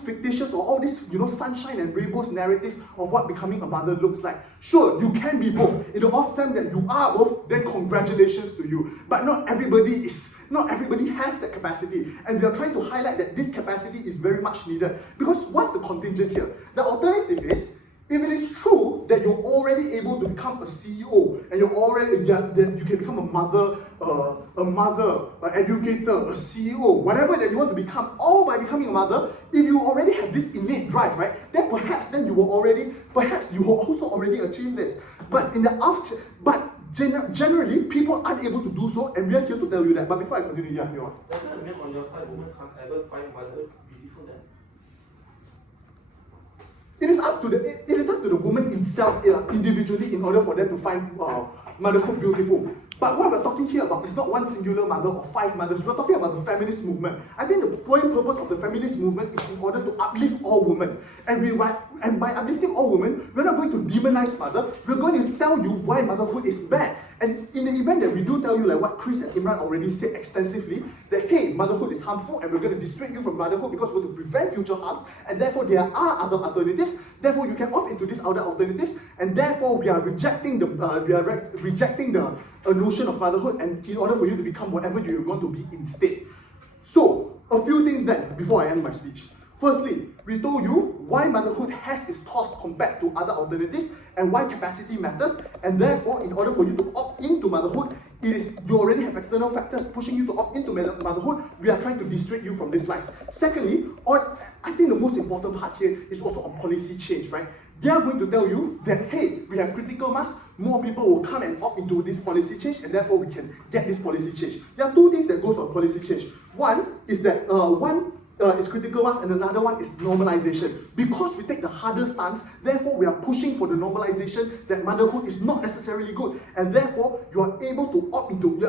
fictitious or all these sunshine and rainbows narratives of what becoming a mother looks like. Sure, you can be both. In the off time that you are both, then congratulations to you. But not everybody has that capacity. And we are trying to highlight that this capacity is very much needed. Because what's the contingent here? The alternative is, if it is true that you're already able to become a CEO and you can become a mother, an educator, a CEO, whatever that you want to become, all by becoming a mother, if you already have this innate drive, right, then perhaps you will also already achieve this. But generally, people aren't able to do so, and we are here to tell you that. But before I continue, you on. Doesn't it mean on your side, women can't ever find motherhood beautiful then? It is up to the woman itself individually in order for them to find motherhood beautiful. But what we're talking here about is not one singular mother or 5 mothers. We're talking about the feminist movement. I think the point purpose of the feminist movement is in order to uplift all women. And by uplifting all women, we're not going to demonize mother. We're going to tell you why motherhood is bad. And in the event that we do tell you, like what Chris and Imran already said extensively, that hey, motherhood is harmful and we're going to dissuade you from motherhood because we're going to prevent future harms, and therefore there are other alternatives. Therefore, you can opt into these other alternatives, and therefore we are rejecting the notion of motherhood, and in order for you to become whatever you want to be instead. So, a few things then before I end my speech. Firstly, we told you why motherhood has its cost compared to other alternatives and why capacity matters, and therefore, in order for you to opt into motherhood, you already have external factors pushing you to opt into motherhood. We are trying to dissuade you from these lies. Secondly, I think the most important part here is also on policy change, right? They are going to tell you that, hey, we have critical mass, more people will come and opt into this policy change, and therefore we can get this policy change. There are two things that goes on policy change. One is that is critical mass, and another one is normalization. Because we take the harder stance, therefore we are pushing for the normalization that motherhood is not necessarily good, and therefore you are able to opt into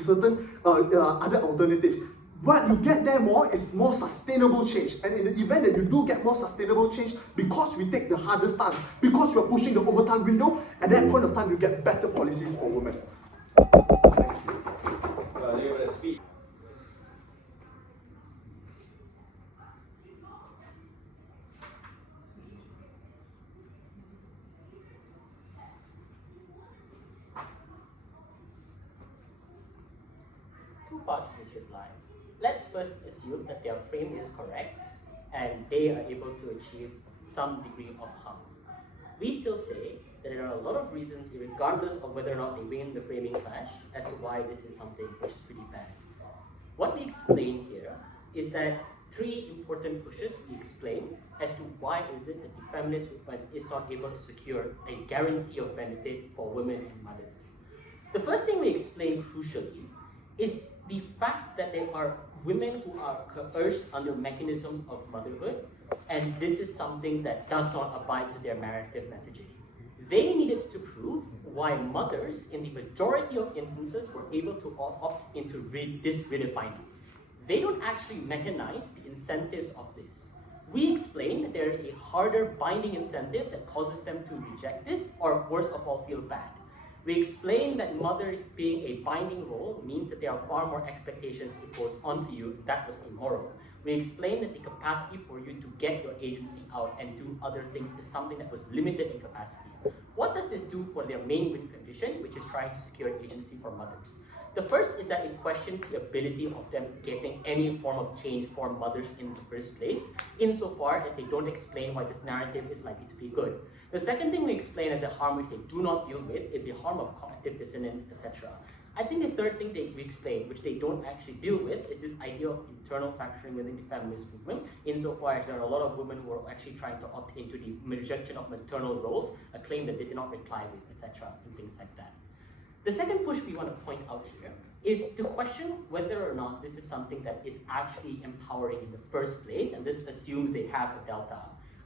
certain other alternatives. What you get there more is more sustainable change. And in the event that you do get more sustainable change, because we take the harder stance, because we are pushing the overtime window, at that point of time you get better policies for women. Deliver a speech. Two parts to this reply. Let's first assume that their frame is correct and they are able to achieve some degree of harm. We still say that there are a lot of reasons, regardless of whether or not they win the framing clash, as to why this is something which is pretty bad. What we explain here is that three important pushes we explain as to why is it that the feminist movement is not able to secure a guarantee of benefit for women and mothers. The first thing we explain crucially is the fact that there are women who are coerced under mechanisms of motherhood, and this is something that does not abide to their narrative messaging. They needed to prove why mothers, in the majority of instances, were able to opt into this redefining. They don't actually mechanize the incentives of this. We explain that there is a harder binding incentive that causes them to reject this, or worse of all, feel bad. We explain that mothers being a binding role means that there are far more expectations imposed onto you. That was immoral. We explain that the capacity for you to get your agency out and do other things is something that was limited in capacity. What does this do for their main win condition, which is trying to secure agency for mothers? The first is that it questions the ability of them getting any form of change for mothers in the first place, insofar as they don't explain why this narrative is likely to be good. The second thing we explain as a harm which they do not deal with is the harm of cognitive dissonance, etc. I think the third thing that we explain, which they don't actually deal with, is this idea of internal factoring within the feminist movement, insofar as there are a lot of women who are actually trying to opt into the rejection of maternal roles, a claim that they did not reply with, etc., and things like that. The second push we want to point out here is to question whether or not this is something that is actually empowering in the first place, and this assumes they have a delta.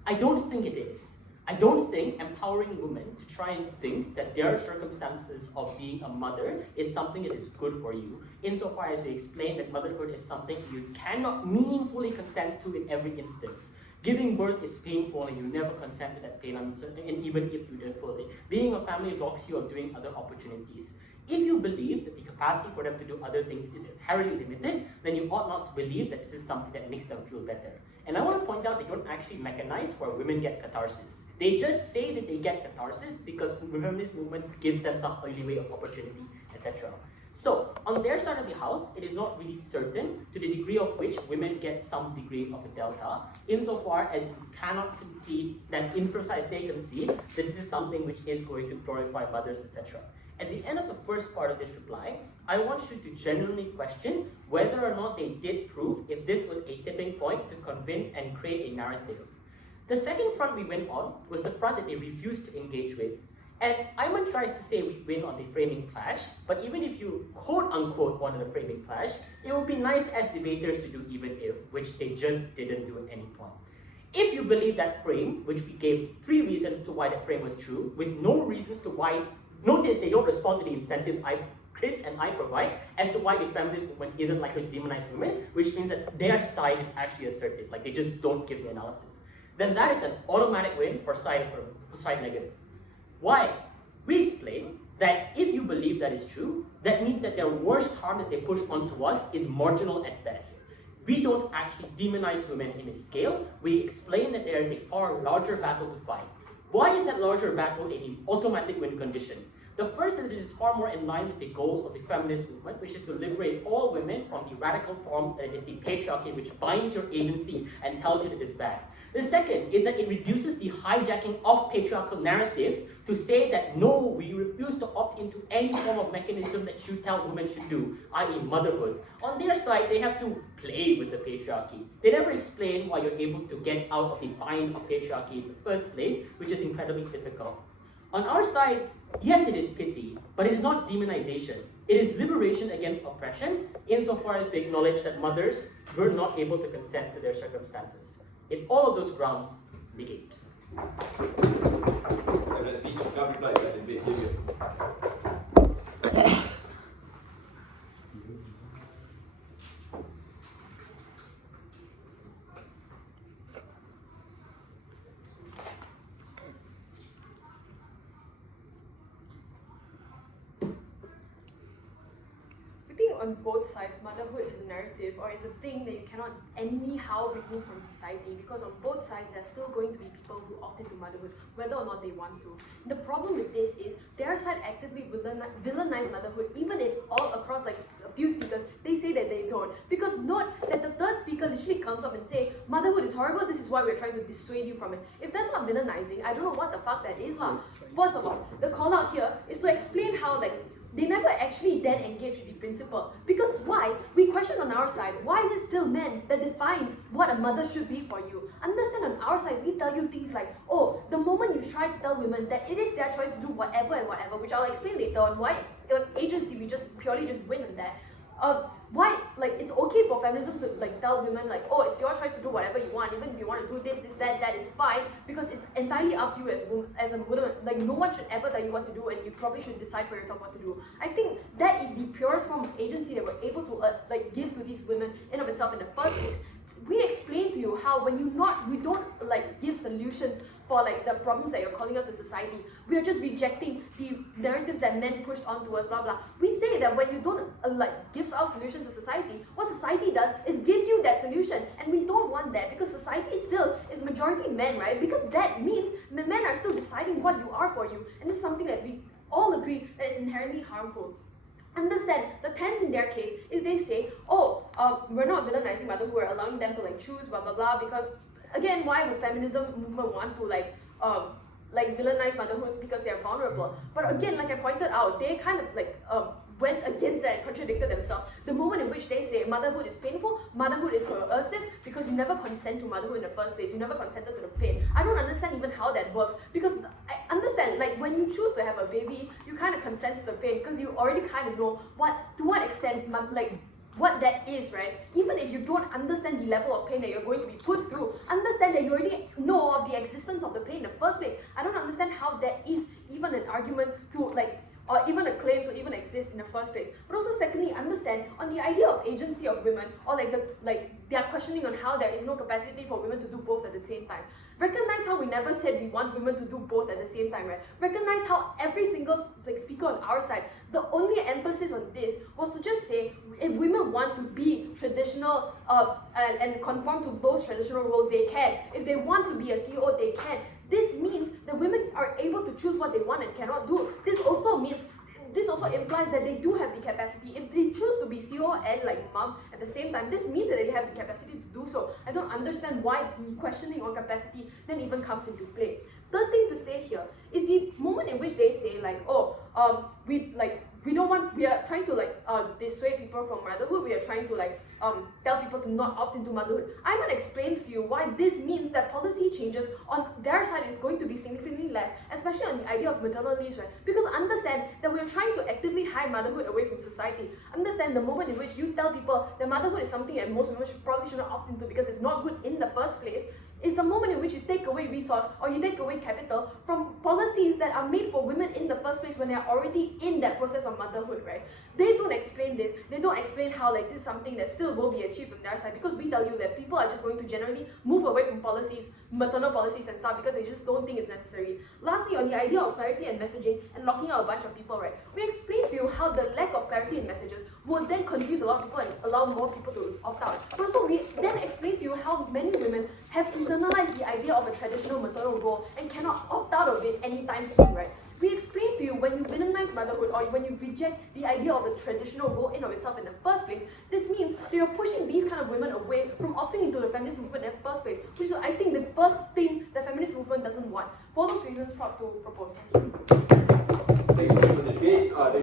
I don't think it is. I don't think empowering women to try and think that their circumstances of being a mother is something that is good for you, insofar as we explain that motherhood is something you cannot meaningfully consent to in every instance. Giving birth is painful and you never consent to that pain, and even if you did fully. Being a family robs you of doing other opportunities. If you believe that the capacity for them to do other things is inherently limited, then you ought not to believe that this is something that makes them feel better. And I want to point out they don't actually mechanize where women get catharsis. They just say that they get catharsis because the feminist movement gives them some early way of opportunity, etc. So, on their side of the house, it is not really certain to the degree of which women get some degree of a delta, insofar as you cannot concede that, insofar as they concede, that this is something which is going to glorify mothers, etc. At the end of the first part of this reply, I want you to genuinely question whether or not they did prove if this was a tipping point to convince and create a narrative. The second front we went on was the front that they refused to engage with. And Aiman tries to say we win on the framing clash, but even if you quote-unquote won on the framing clash, it would be nice as debaters to do even if, which they just didn't do at any point. If you believe that frame, which we gave 3 reasons to why that frame was true, with no reasons to why, notice they don't respond to the incentives Chris and I provide as to why the feminist movement isn't likely to demonize women, which means that their side is actually assertive, like they just don't give the analysis. Then that is an automatic win for side negative. Why? We explain that if you believe that is true, that means that their worst harm that they push onto us is marginal at best. We don't actually demonize women in a scale. We explain that there is a far larger battle to fight. Why is that larger battle an automatic win condition? The first is that it is far more in line with the goals of the feminist movement, which is to liberate all women from the radical form that is the patriarchy, which binds your agency and tells you that it is bad. The second is that it reduces the hijacking of patriarchal narratives to say that no, we refuse to opt into any form of mechanism that you tell women should do, i.e. motherhood. On their side, they have to play with the patriarchy. They never explain why you're able to get out of the bind of patriarchy in the first place, which is incredibly difficult. On our side, yes, it is pity, but it is not demonization. It is liberation against oppression, insofar as we acknowledge that mothers were not able to consent to their circumstances. In all of those grounds, negate. Have that speech, can't reply to that debate, On both sides, motherhood is a narrative or is a thing that you cannot anyhow remove from society, because on both sides there are still going to be people who opt into motherhood whether or not they want to. The problem with this is their side actively villainize motherhood, even if all across like a few speakers they say that they don't, because note that the third speaker literally comes up and say motherhood is horrible, this is why we're trying to dissuade you from it. If that's not villainizing, I don't know what the fuck that is. First of all, the call out here is to explain how like they never actually then engage with the principle. Because why? We question on our side, why is it still men that defines what a mother should be for you? Understand on our side, we tell you things like, oh, the moment you try to tell women that it is their choice to do whatever and whatever, which I'll explain later on why agency, we just purely just win on that. Why, like, it's okay for feminism to like tell women like, oh, it's your choice to do whatever you want, even if you want to do this, that, it's fine, because it's entirely up to you as a woman. Like, no one should ever tell you what to do, and you probably should decide for yourself what to do. I think that is the purest form of agency that we're able to like give to these women in of itself in the first place. We explain to you how when we don't like give solutions for like the problems that you're calling out to society, we are just rejecting the narratives that men pushed onto us, blah blah. We say that when you don't like give our solution to society, what society does is give you that solution, and we don't want that, because society still is majority men, right? Because that means men are still deciding what you are for you, and it's something that we all agree that is inherently harmful. Understand, the tense in their case is they say, oh, we're not villainizing motherhood, we're allowing them to like choose, blah blah blah, because again, why would feminism movement want to like villainize motherhoods? Because they're vulnerable. But again, like I pointed out, they kind of like went against that and contradicted themselves. The moment in which they say motherhood is painful, motherhood is coercive, because you never consent to motherhood in the first place, you never consented to the pain. I don't understand even how that works, because I understand, like when you choose to have a baby, you kind of consent to the pain, because you already kind of know to what extent, like, what that is, right? Even if you don't understand the level of pain that you're going to be put through, understand that you already know of the existence of the pain in the first place. I don't understand how that is even an argument to like, or even a claim to even exist in the first place. But also secondly, understand on the idea of agency of women, or like they are questioning on how there is no capacity for women to do both at the same time. Recognize how we never said we want women to do both at the same time, right? Recognize how every single like speaker on our side, the only emphasis on this was to just say, if women want to be traditional and conform to those traditional roles, they can. If they want to be a CEO, they can. This means that women are able to choose what they want and cannot do. This also implies that they do have the capacity. If they choose to be CEO and like mom at the same time, this means that they have the capacity to do so. I don't understand why the questioning on capacity then even comes into play. Third thing to say here is the moment in which they say like, oh, we are trying to like dissuade people from motherhood, we are trying to like tell people to not opt into motherhood. Aiman explains to you why this means that policy changes on their side is going to be significantly less, especially on the idea of maternal leaves, right? Because understand that we are trying to actively hide motherhood away from society. Understand the moment in which you tell people that motherhood is something that most women probably shouldn't opt into because it's not good in the first place, is the moment in which you take away resource or you take away capital from policies that are made for women in the first place when they are already in that process of motherhood, right? They don't explain this. They don't explain how like this is something that still will be achieved on their side, because we tell you that people are just going to generally move away from policies, maternal policies and stuff, because they just don't think it's necessary. Lastly, on the idea of clarity and messaging and locking out a bunch of people, right? We explained to you how the lack of clarity in messages will then confuse a lot of people and allow more people to opt out. But also we then explained to you how many women have internalized the idea of a traditional maternal role and cannot opt out of it anytime soon, right? We explained to you when you minimize motherhood or when you reject the idea of the traditional role in of itself in the first place, this means that you're pushing these kind of women away from opting into the feminist movement in the first place, which is, I think, the first thing the feminist movement doesn't want. For those reasons, proud to propose. Thanks for the debate.